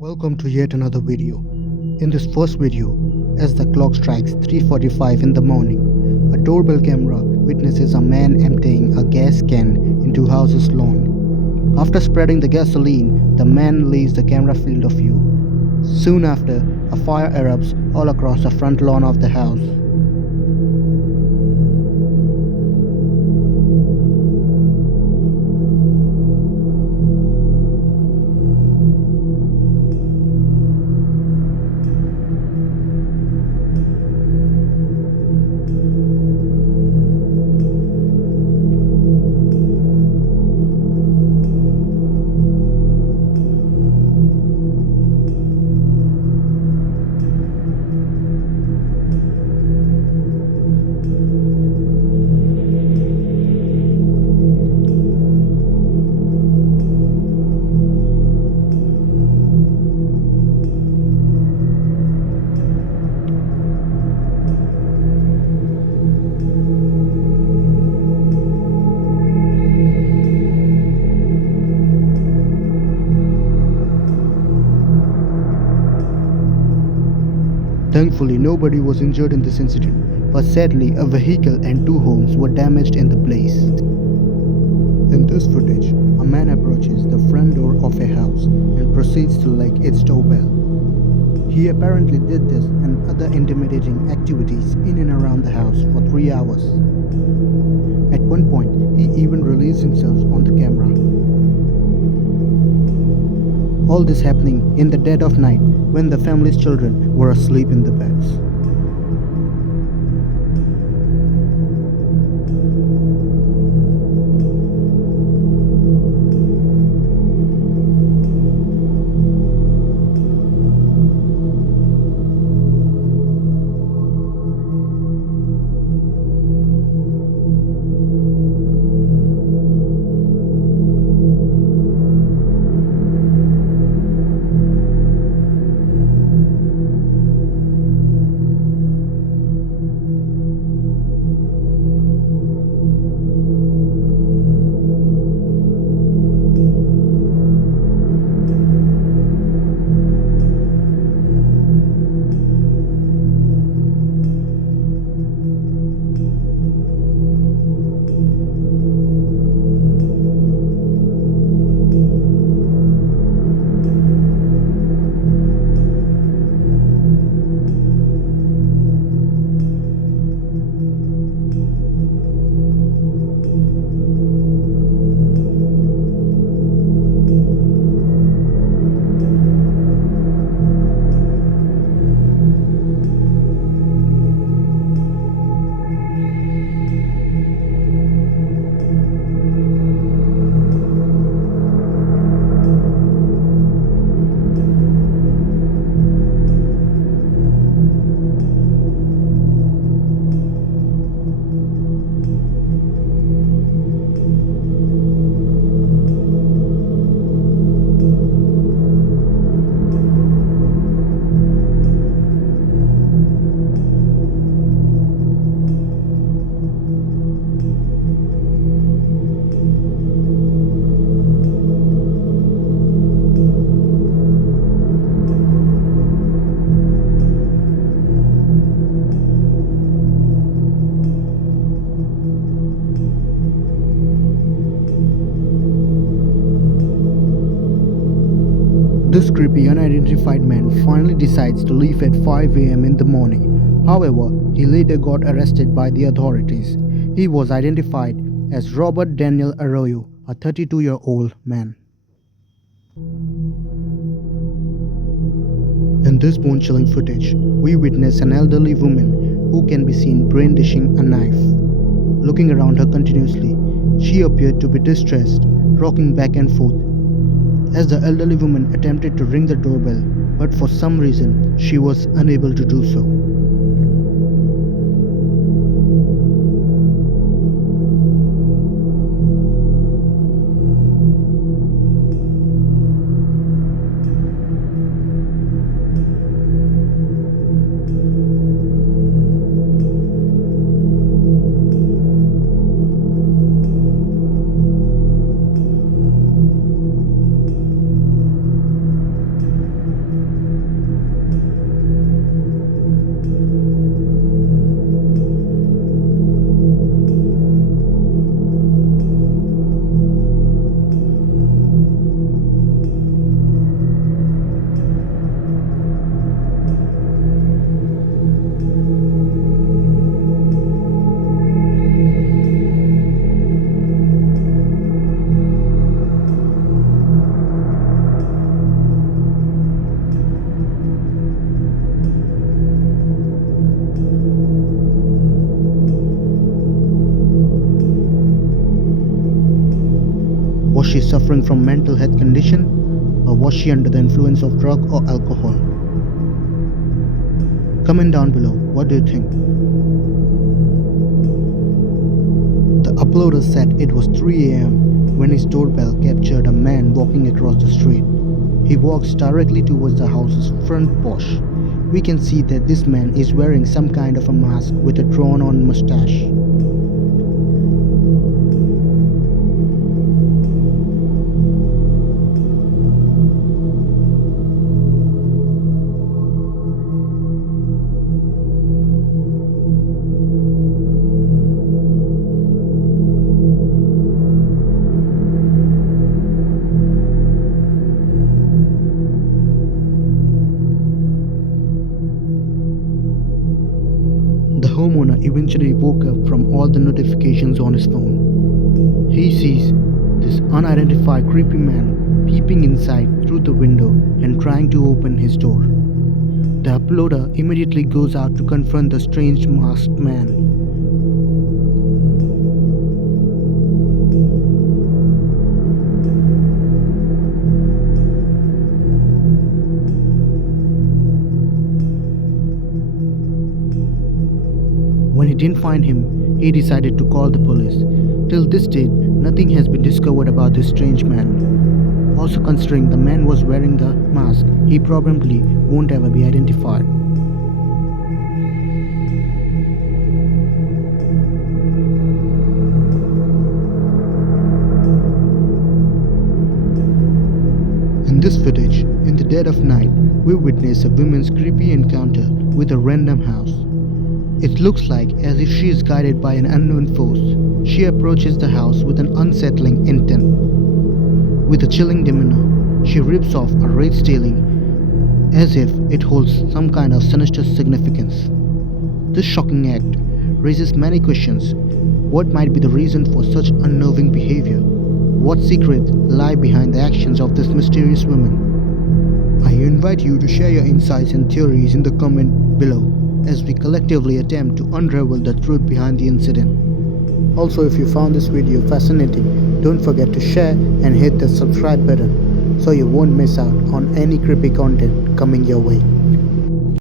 Welcome to yet another video. In this first video, as the clock strikes 3:45 in the morning, a doorbell camera witnesses a man emptying a gas can into house's lawn. After spreading the gasoline, the man leaves the camera field of view. Soon after, a fire erupts all across the front lawn of the house. Thankfully, nobody was injured in this incident, but sadly, a vehicle and two homes were damaged in the blaze. In this footage, a man approaches the front door of a house and proceeds to lick its doorbell. He apparently did this and other intimidating activities in and around the house for 3 hours. At one point, he even released himself on the camera. All this happening in the dead of night when the family's children were asleep in the beds. This creepy unidentified man finally decides to leave at 5 a.m. in the morning. However, he later got arrested by the authorities. He was identified as Robert Daniel Arroyo, a 32-year-old man. In this bone-chilling footage, we witness an elderly woman who can be seen brandishing a knife. Looking around her continuously, she appeared to be distressed, rocking back and forth as the elderly woman attempted to ring the doorbell, but for some reason she was unable to do so. suffering from mental health condition, or was she under the influence of drug or alcohol? Comment down below, what do you think? The uploader said it was 3 a.m. when his doorbell captured a man walking across the street. He walks directly towards the house's front porch. We can see that this man is wearing some kind of a mask with a drawn-on mustache. The homeowner eventually woke up from all the notifications on his phone. He sees this unidentified creepy man peeping inside through the window and trying to open his door. The uploader immediately goes out to confront the strange masked man. When he didn't find him, he decided to call the police. Till this date, nothing has been discovered about this strange man. Also considering the man was wearing the mask, he probably won't ever be identified. In this footage, in the dead of night, we witness a woman's creepy encounter with a random house. It looks like as if she is guided by an unknown force. She approaches the house with an unsettling intent. With a chilling demeanor, she rips off a wraith stealing as if it holds some kind of sinister significance. This shocking act raises many questions. What might be the reason for such unnerving behavior? What secrets lie behind the actions of this mysterious woman? I invite you to share your insights and theories in the comment below, as we collectively attempt to unravel the truth behind the incident. Also, if you found this video fascinating, don't forget to share and hit the subscribe button so you won't miss out on any creepy content coming your way.